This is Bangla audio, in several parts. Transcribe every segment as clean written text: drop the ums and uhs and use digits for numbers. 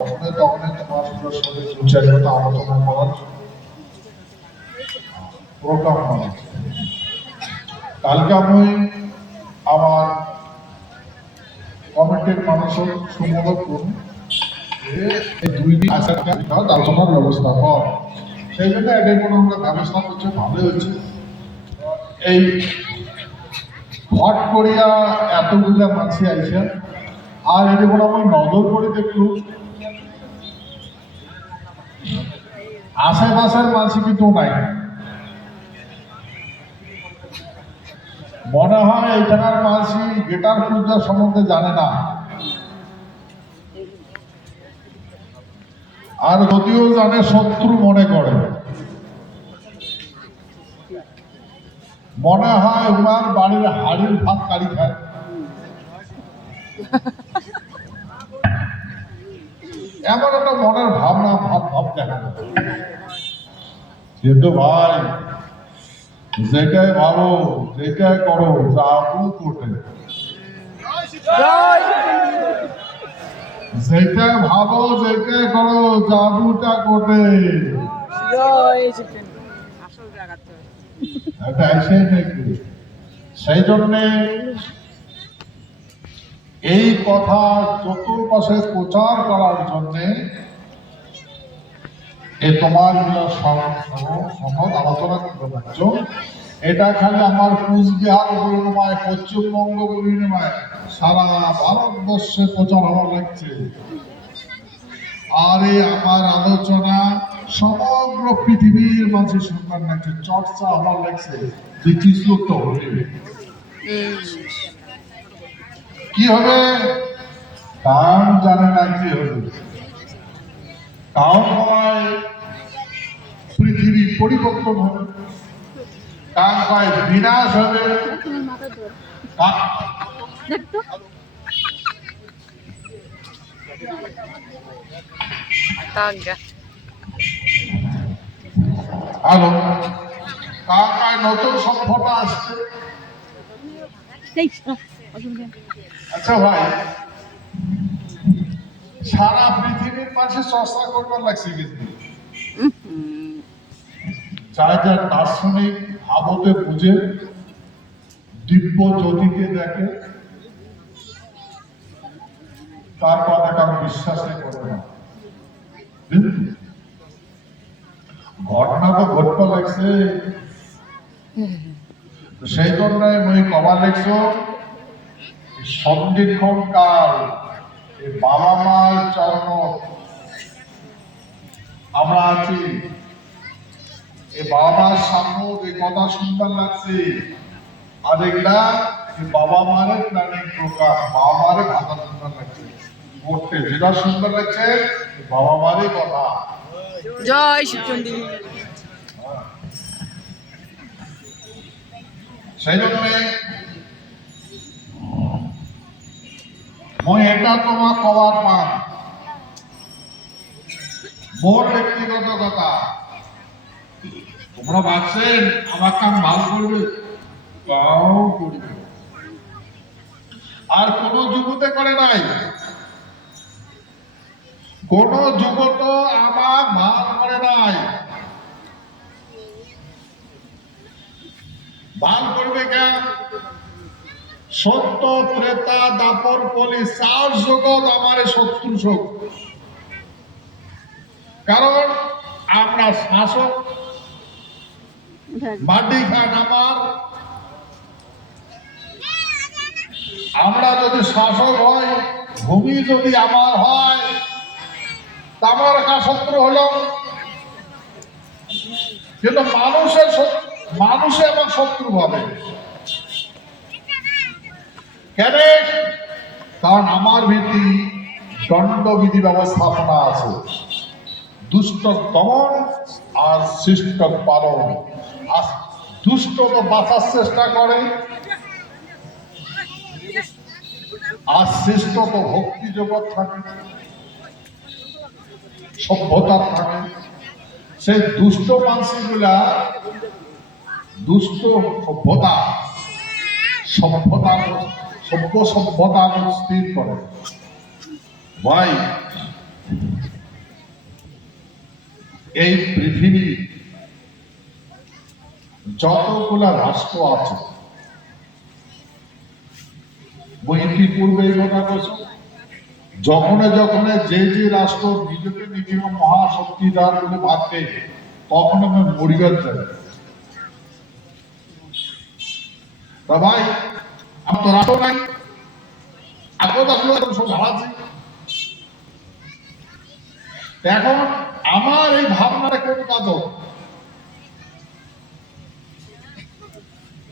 তখনই তোমার সাথে দু চার কথা আলোচনা করার প্রোগ্রাম হবে। কালকে আমি আমার কমিটির মানুষের সুমোদক করুন এই 2 দিন আসার আলোচনার ব্যবস্থা কর, সেই জন্য এটা কোনো আমরা ব্যবস্থা করছে, ভালো হয়েছে। এই হট করিয়া এতগুলা মাছি আইসে আর এটা কোনো আমি নজর করে দেখলু আশেপাশের মাছি কিন্তু নাই। মনে হয় এইখানের মাছি গেটার পূজার সম্বন্ধে জানে না, আর যদিও জানে শত্রু মনে করে। মনে হয় উনার বাড়ির হাড়ির ভাত কারি খায়। এমন একটা মনের ভাবনা ভাব দেখা যায়। কিন্তু ভাই যেটাই ভালো যেটাই করো জাদু কোটে, যেটাই ভালো যেটাই করো জাদুটা কোটে। এটা এসে নাকি সেই জন্যে এই কথা চতুর্পাশে প্রচার করার জন্যে এই তোমার সম্মত আলোচনা করতে পারছ। এটা খালি আমার কুচবিহার বলে নয়, পশ্চিমবঙ্গ বলে নয়, সারা ভারতবর্ষে প্রচার হওয়া লাগছে। আর এই আমার আলোচনা সমগ্র পৃথিবীর মাঝে শুনবার লাগছে, চর্চা হওয়ার লাগছে যে কিছু তো হবে। কি হবে কারণ জানে না কি হবে। কারণ হয় পৃথিবী পরিবর্তন হবে, কারণ হয় বিনাশ হবে। আলো কার নতুন সভ্যতা আসছে। আচ্ছা ভাই, সারা পৃথিবীর পাশে চর্চা করবার লাগছে কিন্তু যারা যারা দার্শনিক ভাবতে বুঝে, দিব্য জ্যোতিকে দেখে, তার কথা কারো বিশ্বাসই করে না। ঘটনা তো ঘটতে লাগছে, সেই জন্য ওই কবা লেখছো সন্ধিক্ষণ কাল বাবা মার চরণ আমরা আছি। এই বাবা মার সামনে এই কথা শুনবার লাগছে, আর এগুলা বাবা মারের প্ল্যানিং প্রোগ্রাম, বাবা মারে ভাষা শুনবার লাগছে, করতে যেটা সুন্দর লাগছে বাবা মারই কথা। জয় শিবচন্ডী। সেই জন্য মই এটা তোমার কবার পান মোর ব্যক্তিগত কথা। তোমরা ভাবছেন আমার কাম ভালো করবে, তাও করবে। আর কোন যুবতে করে নাই, কোন যুবত আমার ভাল করে নাই। ভাল করবে কেন? সত্য ত্রেতা দাপর কলি 4 জগৎ আমার শত্রু শোক। কারণ আমরা শাসক, মাটি খান আমার। আমরা যদি শাসক হয়, ভূমি যদি আমার হয়, আমার কার শত্রু হলো? কিন্তু মানুষে আমার শত্রু ভাবে কেন? কারণ আমার ভিত্তি দণ্ডবিধি ব্যবস্থাপনা আছে, দুষ্ট দমন আর শিষ্ট পালন। আর দুষ্ট তো বাঁচার চেষ্টা করে, আর শিষ্ট তো ভক্তি জগৎ থাকে, সভ্যতা থাকে। সেই দুষ্ট মানুষগুলা দুষ্ট সভ্যতা স্থির করে। ভাই এই পৃথিবী যতগুলা রাষ্ট্র আছে, ইতিপূর্বে এই কথা বলছো, যখন যে রাষ্ট্র নিজেকে নিজের মহাশক্তিদার বলে ভাববে, তখন আমি মরিবার চাই। ভাই আমার তো রাষ্ট্র নাই, আগত আসলে সব ভাড়াচ্ছি। এখন আমার এই ভাবনাটা কোন কাজ,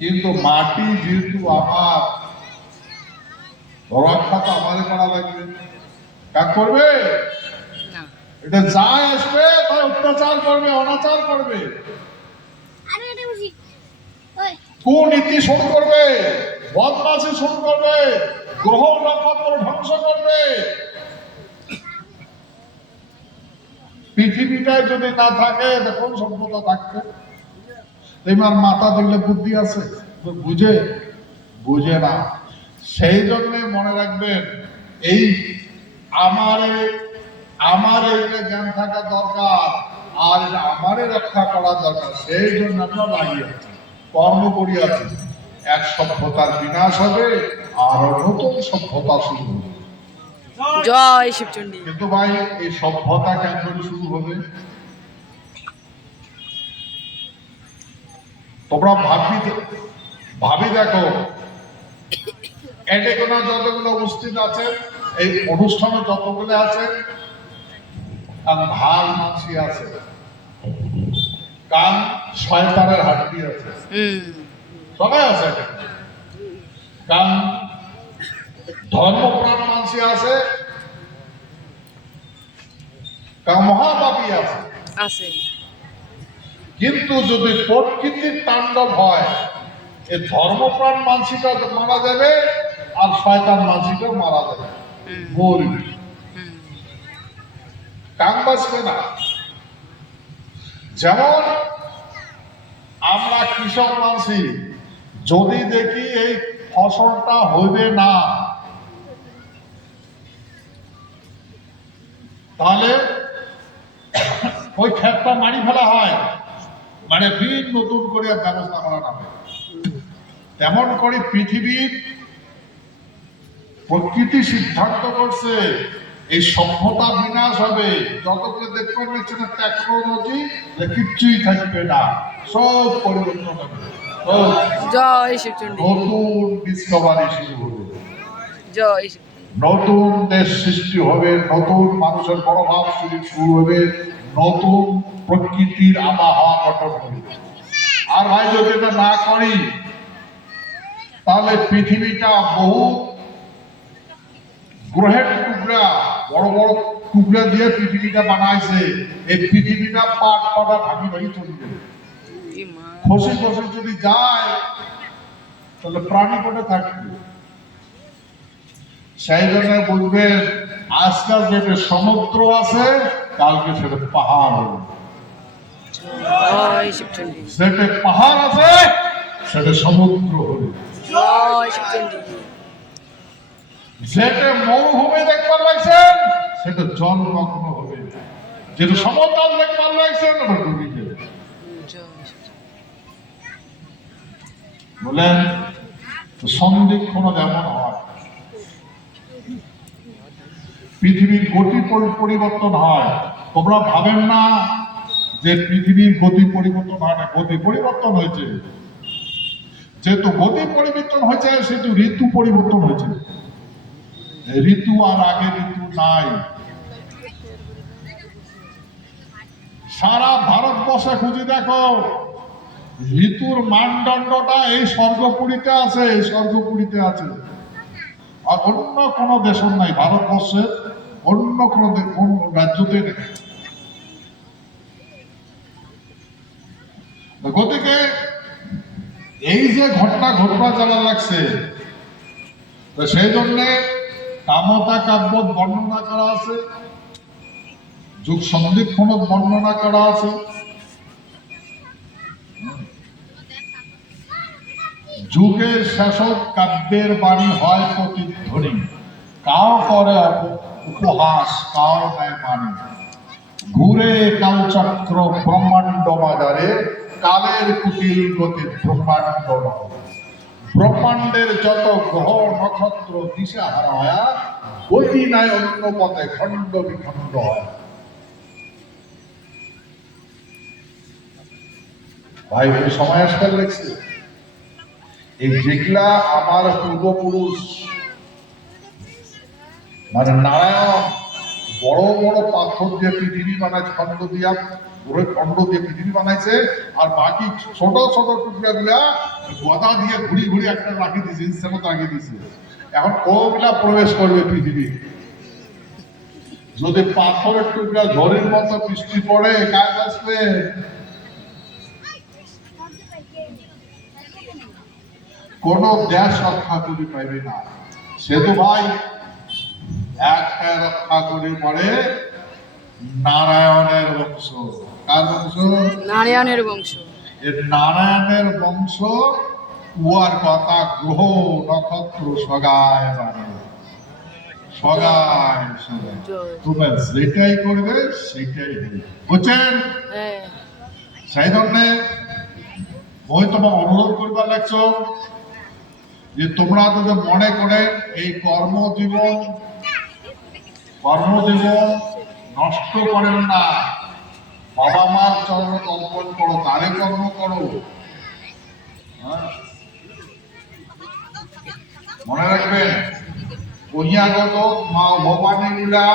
কিন্তু মাটি যেহেতু আমার, রক্ষা তো আমাদের করা লাগবে। কাজ করবে এটা যা আসবে তাই অত্যাচার করবে, অনাচার করবে, কুনীতি শুরু করবে, বদমাশি শুরু করবে, গ্রহ নক্ষত্র ধ্বংস করবে। পৃথিবীটাই যদি না থাকে কোন সভ্যতা থাকবে? তোমার মাথা দেখলে বুদ্ধি আছে, বুঝে না। সেই জন্য মনে রাখবেন, এই আমার এইটা জ্ঞান থাকা দরকার, আর আমারে রক্ষা করা দরকার। সেই জন্য আমরা লাগিয়ে আছি, কর্ম করিয়াছি। এক সভ্যতার বিনাশ হবে আর নতুন সভ্যতা শুরু হবে। জয় শিবচন্ডী। কিন্তু ভাই এই সভ্যতা কেন করে শুরু হবে? তোমরা ভাবি দেখো, এটেকোনা যতগুলো উপস্থিত আছে, এই অনুষ্ঠানে যতগুলো আছে, ভাল মানসি আছে, কান শয়তানের হাড্ডি আছে, সবাই আছে। কারণ ধর্মপ্রাণ মানসি আছে, কারণ মহাপাপী আছে। কিন্তু যদি প্রকৃতির তাণ্ডব হয়, এই ধর্মপ্রাণ মানসিটা মারা যাবে আর শয়তান মানসিটা মারা যাবে, মরবে, কাম বাঁচবে না। যেমন আমরা কৃষক মানসি, যদি দেখি এই ফসলটা হইবে না, তাহলে ওই ক্ষেতটা মারি ফেলা হয়, মানে ভিন নতুন করে ব্যবস্থা করা না। তেমন করে পৃথিবীর প্রকৃতি সিদ্ধান্ত করছে এই সভ্যতা বিনাশ হবে। যতগুলো দেখতে পাচ্ছে না টেকনোলজি, কিচ্ছুই থাকবে না, সব পরিবর্তন হবে। জয় শিবচন্ডী। নতুন ডিসকভারি শুরু হবে, জয় নতুন দেশ সৃষ্টি হবে, নতুন মানুষের মনোভাব শুরু হবে, নতুন প্রকৃতির আবহাওয়া গঠন হবে। আর ভাই যদি এটা না করি, তাহলে পৃথিবীটা বহু গ্রহের টুকরা, বড় বড় টুকরা দিয়ে পৃথিবীটা বানাইছে। এই পৃথিবীটা পাট পাটা ভাঙি ভাঙি চলে যাবে। খসে খসে যদি যায়, তাহলে প্রাণী কোটে থাকবে। সেই জন্য বলবেন, আজকাল যেটা সমুদ্র আছে, কালকে সেটা পাহাড় হবে। সেটা পাহাড় আছে, সেটা সমুদ্র হবে। যেটা মরুভূমি দেখবার লাগছেন, সেটা জলমগ্ন হবে। যেটা সমতল দেখবার লাগছেন, ওটা ডুবে যাবে। বলেন সন্দিক্ষণ যেমন হয়, পৃথিবীর গতি পরিবর্তন হয়। তোমরা ভাবেন না যে পৃথিবীর গতি পরিবর্তন হয় না, গতি পরিবর্তন হয়েছে। যেহেতু গতি পরিবর্তন হয়েছে, সেহেতু ঋতু পরিবর্তন হয়েছে। ঋতু আর আগে ঋতু নাই। সারা ভারতবর্ষে খুঁজে দেখো, ঋতুর মানদণ্ডটা এই স্বর্গপুরীতে আছে, এই স্বর্গপুরীতে আছে। আর অন্য কোন দেশের নাই, ভারতবর্ষের অন্য কোন রাজ্যতে নেই। গতিকে এই যে ঘটনা জানা লাগছে, সেই জন্য কামতা কাব্য বর্ণনা করা আছে, যুগ সন্ধিক্ষণ বর্ণনা করা আছে। যুগের শাসক কাব্যের বাণী হয় প্রতিধ্বনি, কাও করে উপহাস, কাও দেয় বাণী। ঘুরে কালচক্র ব্রহ্মাণ্ড বাজারে, কালের কুটিল গতি ব্রহ্মাণ্ড নয়। ব্রহ্মাণ্ডের যত গ্রহ নক্ষত্র দিশাহারা হয়া, গতি নাই অন্য পথে খণ্ড বিখণ্ড হয়। ভাই সময় আসতে লেগছে, এই যেগুলা আমার পূর্বপুরুষ মানে নারায়ণ বড় বড় পাথর দিয়ে পৃথিবী বানাইছে, খণ্ড দিয়া ওরে খণ্ড দিয়ে পৃথিবী বানাইছে, আর বাকি ছোট ছোট টুকরা গুলা গদা দিয়ে ঘুরি ঘুরি একটা রাখি দিয়েছে, ইচ্ছা মতো রাখি দিয়েছে। এখন ওগুলা প্রবেশ করবে পৃথিবী। যদি পাথরের টুকরা ঝড়ের মতো বৃষ্টি পড়ে, কাজ আসবে। কোন দেশ রক্ষা করি পাইবে না। সেতু ভাই একটা রক্ষা করে পড়ে নারায়ণের বংশ। কার বংশ? নারায়ণের বংশ। নারায়ণের বংশ উয়ার কথা গ্রহ নক্ষত্র সগায় মানে সগায় সগায় তোমরা যেটাই করবে সেটাই হবে, বুঝছেন? সেই জন্যে ওই তোমার অনুরোধ করবার লাগছো যে তোমরা যদি মনে করে এই কর্মজীবন নষ্ট করেন না, বাবা মার চরণ অর্পণ করো, তারে কর্ম করো। মনে রাখবেন কন্যাগত মা ভবানী গুলা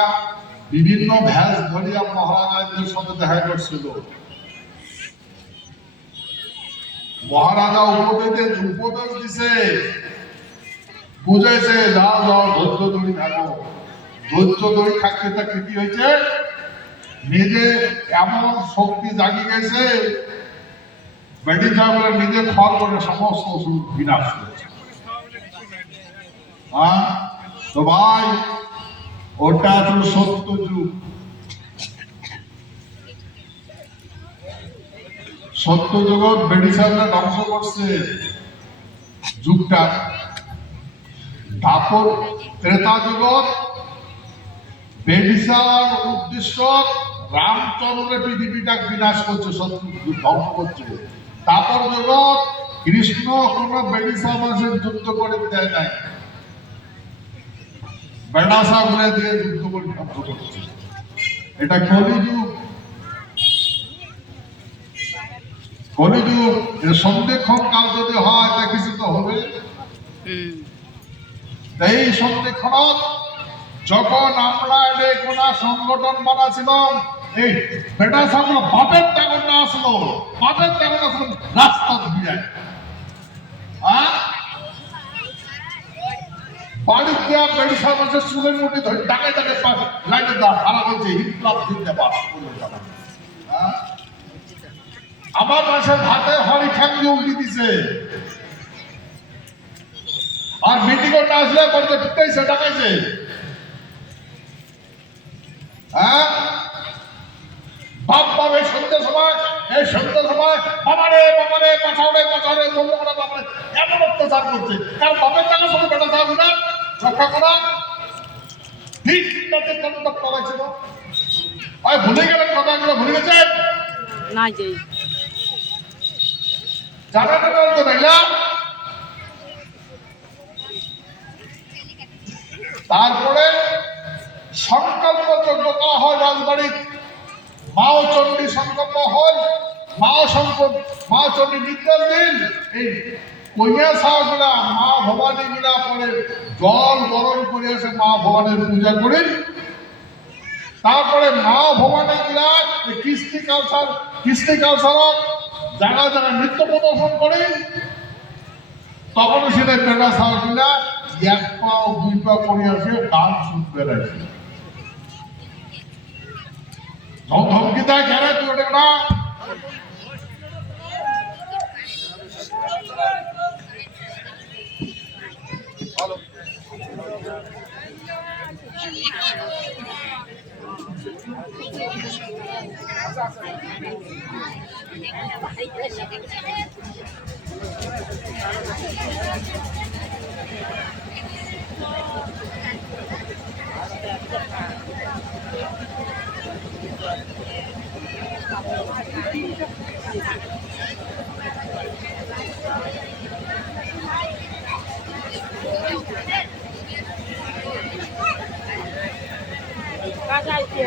বিভিন্ন ভ্যাস ধরিয়া মহারাজাদের সাথে দেখা করছিল। মহারাজা উপদেশ দিছে, বুঝাইছে, যাও যাও ধৈর্য ধরে থাকো। ধৈর্য ধরে থাকতে থাকতে কি হয়েছে, নিজে এমন শক্তি জাগি গেছে, বেটি সাহেবরা নিজে খড় করে সমস্ত বিনাশ করেছে। তো ভাই ওটা তো সত্য যুগ। সত্য জগৎ বেটি সাহেবরা ধ্বংস করছে যুগটা। তারপর ত্রেতা জগৎ বেবিসার উদ্দেশ্য রামচন্দ্রের পৃথিবীটা বিনাশ করছে, ধ্বংস করছে। তারপর জগৎ কৃষ্ণ কোন বেবিসা মানুষের যুদ্ধ করে দেয় নাই, বেড়াসা গুলো দিয়ে যুদ্ধ করে ধ্বংস করছে। এটা কলিযুগ। কলিযুগ এর সন্দেক্ষণ কাল যদি হয় তা কিছু তো হবে। এই সন্দেক্ষণ যখন আমরা কোন সংগঠন বানাছিলাম, এই বেটা সামনে বাপের টাকা না আসলো, বাপের টাকা আসলো রাস্তা দিয়ে বাড়ি দেওয়া বেড়ি সামনে চুলের মুঠি ধরে টাকা টাকা লাইটের দাম খারাপ হয়েছে, হিটলাপ দিতে পারে। আমার মাসের ভাতে হরি খ্যাপ দিয়ে উল্টি দিছে, আর মিটিং করতে আসলে বলতে ঢুকাইছে টাকাইছে। বাপ বাপ এই সন্ধ্যের সময় বাবারে বাবারে বাঁচাওরে বাঁচাওরে বন্ধুরা বাবারে এমন অত্যাচার করছে, কারণ বাপের টাকা সঙ্গে বেটা থাকবে না রক্ষা করা। ঠিক তাতে কন্ট্যাক্ট করাইছিল। ভাই ভুলে গেলেন কথাগুলো, ভুলে গেছেন না? যে জানাটা তো দেখলাম। তারপরে সংকল্প যজ্ঞ করা হয় রাজবাড়ির, মাও চণ্ডী সংকল্প হয়। মা চণ্ডী নির্দেশ দিন, এই কইয়া সাহগুলা মা ভবানী গুলা পরে জল গরম করে এসে মা ভবানীর পূজা করেন। তারপরে মা ভবানী গুলা কৃষ্টি কালচার জায়গা জায়গায় নৃত্য প্রদর্শন করেন। তখন সেটা বেড়া সাহগুলা এক পাও দুই পা করে আসে গান শুনতে রাখে। ধমকি দেয় কেন তুই ওটা না? কাজ আইছে